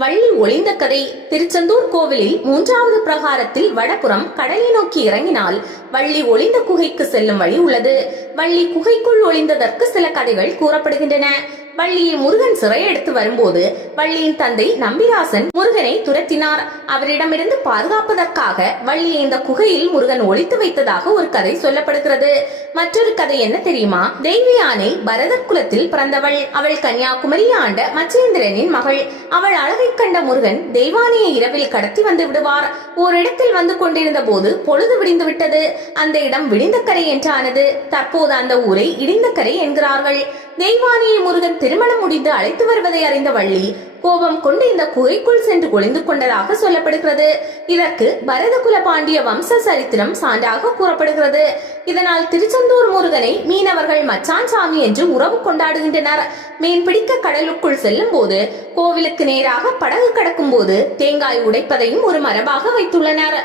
வள்ளி ஒளிந்த கதை. திருச்செந்தூர் கோவிலில் மூன்றாவது பிரகாரத்தில் வடபுறம் கடலை நோக்கி இறங்கினால் வள்ளி ஒளிந்த குகைக்கு செல்லும் வழி உள்ளது. வள்ளி குகைக்குள் ஒளிந்ததற்கு சில கதைகள் கூறப்படுகின்றன. வள்ளியை முருகன் சிறையெடுத்து வரும்போது வள்ளியின் தந்தை நம்பிராசன் முருகனை துரத்தினார். அவரிடமிருந்து பாதுகாப்பதற்காக வள்ளியை இந்த குகையில் முருகன் ஒழித்து வைத்ததாக ஒரு கதை சொல்லப்படுகிறது. மற்றொரு கதை என்ன தெரியுமா? தெய்வ யானை பரதர் குலத்தில் பிறந்தவள். அவள் கன்னியாகுமரி ஆண்ட மச்சேந்திரனின் மகள். அவள் அழகை கண்ட முருகன் தெய்வானையை இரவில் கடத்தி வந்து விடுவார். ஓரிடத்தில் வந்து கொண்டிருந்த போது பொழுது விடிந்து விட்டது. அந்த இடம் விடிந்த கரை என்றானது. தற்போது அந்த ஊரை இடிந்த கரை என்கிறார்கள். தெய்வானியை முருகன் திருமணம் முடிந்து அழைத்து வருவதை அறிந்த வள்ளி கோபம் கொண்டு இந்த குகைக்குள் சென்று ஒளிந்து கொண்டதாக சொல்லப்படுகிறது. இதற்கு பரதகுல பாண்டிய வம்ச சரித்திரம் சான்றாக கூறப்படுகிறது. இதனால் திருச்செந்தூர் முருகனை மீனவர்கள் மச்சான் சாமி என்று உறவு கொண்டாடுகின்றனர். மீன் பிடிக்க கடலுக்குள் செல்லும் போது கோவிலுக்கு நேராக படகு கடக்கும் போது தேங்காய் உடைப்பதையும் ஒரு மரபாக வைத்துள்ளனர்.